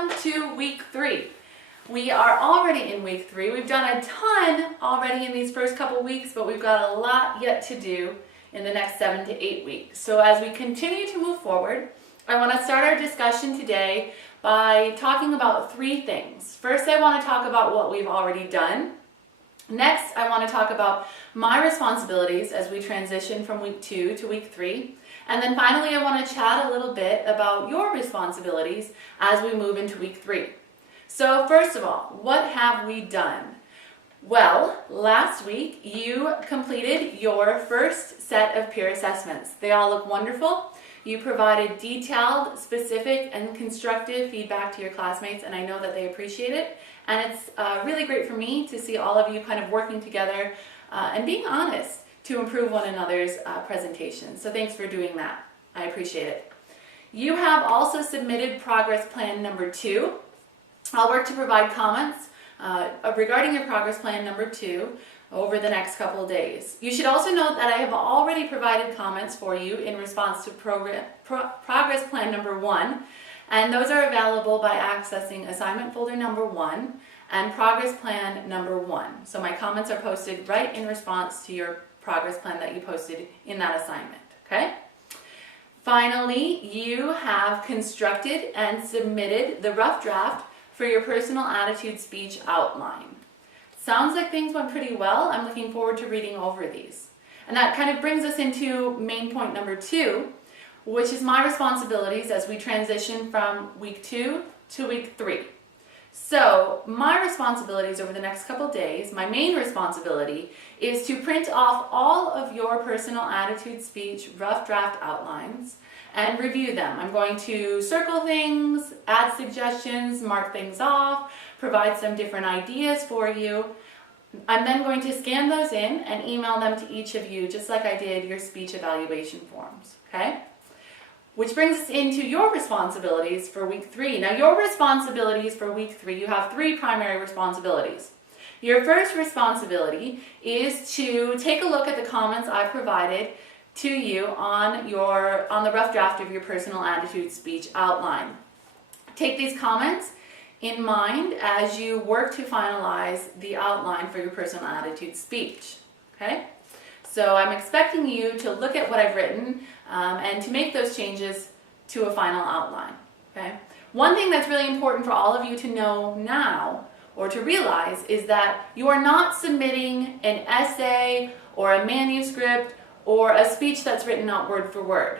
welcome to week 3. We are already in week 3. We've done a ton already in these first couple weeks, but we've got a lot yet to do in the next 7 to 8 weeks. So as we continue to move forward, I want to start our discussion today by talking about 3 things. First, I want to talk about what we've already done. Next, I want to talk about my responsibilities as we transition from week 2 to week 3. And then finally, I want to chat a little bit about your responsibilities as we move into week 3. So first of all, what have we done? Well, last week you completed your first set of peer assessments. They all look wonderful. You provided detailed, specific, and constructive feedback to your classmates, and I know that they appreciate it. And it's really great for me to see all of you kind of working together and being honest to improve one another's presentations. So thanks for doing that. I appreciate it. You have also submitted progress plan number 2. I'll work to provide comments regarding your progress plan number 2 over the next couple of days. You should also note that I have already provided comments for you in response to progress plan number 1, and those are available by accessing assignment folder number 1 and progress plan number 1. So my comments are posted right in response to your progress plan that you posted in that assignment, okay? Finally, you have constructed and submitted the rough draft for your personal attitude speech outline. Sounds like things went pretty well. I'm looking forward to reading over these. And that kind of brings us into main point number 2, which is my responsibilities as we transition from week 2 to week 3. So my responsibilities over the next couple days, my main responsibility is to print off all of your personal attitude speech rough draft outlines and review them. I'm going to circle things, add suggestions, mark things off, provide some different ideas for you. I'm then going to scan those in and email them to each of you, just like I did your speech evaluation forms, okay? Which brings us into your responsibilities for week 3. Now, your responsibilities for week 3, you have 3 primary responsibilities. Your first responsibility is to take a look at the comments I provided to you on the rough draft of your personal attitude speech outline. Take these comments in mind as you work to finalize the outline for your personal attitude speech, okay? So I'm expecting you to look at what I've written and to make those changes to a final outline, okay? One thing that's really important for all of you to know now or to realize is that you are not submitting an essay or a manuscript or a speech that's written out word for word.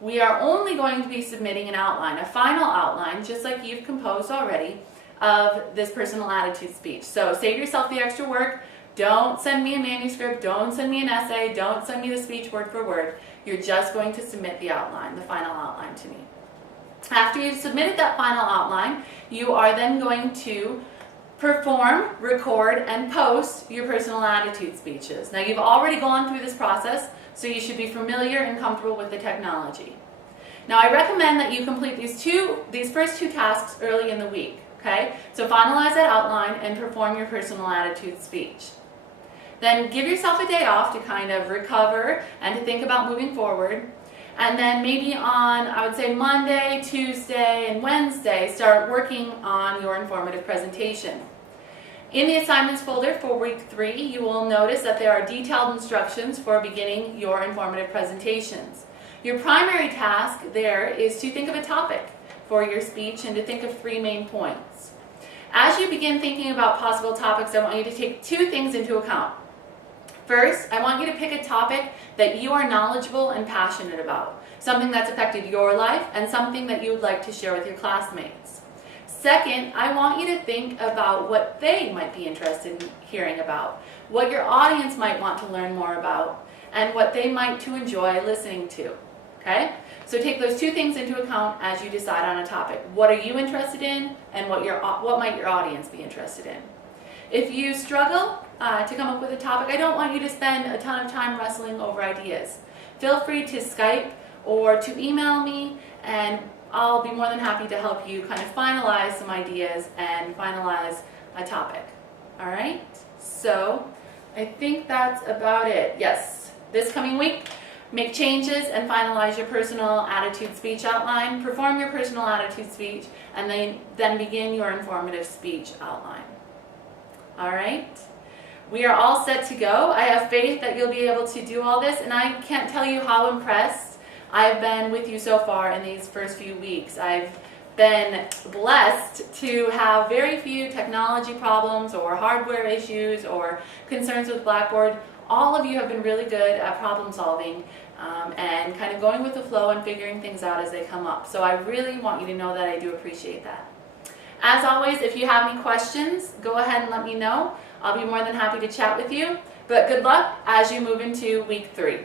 We are only going to be submitting an outline, a final outline, just like you've composed already, of this personal attitude speech. So save yourself the extra work. Don't send me a manuscript, don't send me an essay, don't send me the speech word for word. You're just going to submit the outline, the final outline to me. After you've submitted that final outline, you are then going to perform, record, and post your personal attitude speeches. Now, you've already gone through this process, so you should be familiar and comfortable with the technology. Now, I recommend that you complete these first 2 tasks early in the week, okay? So finalize that outline and perform your personal attitude speech. Then give yourself a day off to kind of recover and to think about moving forward. And then maybe on, I would say, Monday, Tuesday, and Wednesday, start working on your informative presentation. In the assignments folder for week 3, you will notice that there are detailed instructions for beginning your informative presentations. Your primary task there is to think of a topic for your speech and to think of 3 main points. As you begin thinking about possible topics, I want you to take 2 things into account. First, I want you to pick a topic that you are knowledgeable and passionate about, something that's affected your life and something that you would like to share with your classmates. Second, I want you to think about what they might be interested in hearing about, what your audience might want to learn more about, and what they might to enjoy listening to, okay? So take those 2 things into account as you decide on a topic. What are you interested in, and what might your audience be interested in? If you struggle to come up with a topic, I don't want you to spend a ton of time wrestling over ideas. Feel free to Skype or to email me, and I'll be more than happy to help you kind of finalize some ideas and finalize a topic. All right? So I think that's about it. Yes, this coming week, Make changes and finalize your personal attitude speech outline. Perform your personal attitude speech and then begin your informative speech outline. All right? We are all set to go. I have faith that you'll be able to do all this, and I can't tell you how impressed I've been with you so far in these first few weeks. I've been blessed to have very few technology problems or hardware issues or concerns with Blackboard. All of you have been really good at problem solving and kind of going with the flow and figuring things out as they come up. So I really want you to know that I do appreciate that. As always, if you have any questions, go ahead and let me know. I'll be more than happy to chat with you. But good luck as you move into week 3.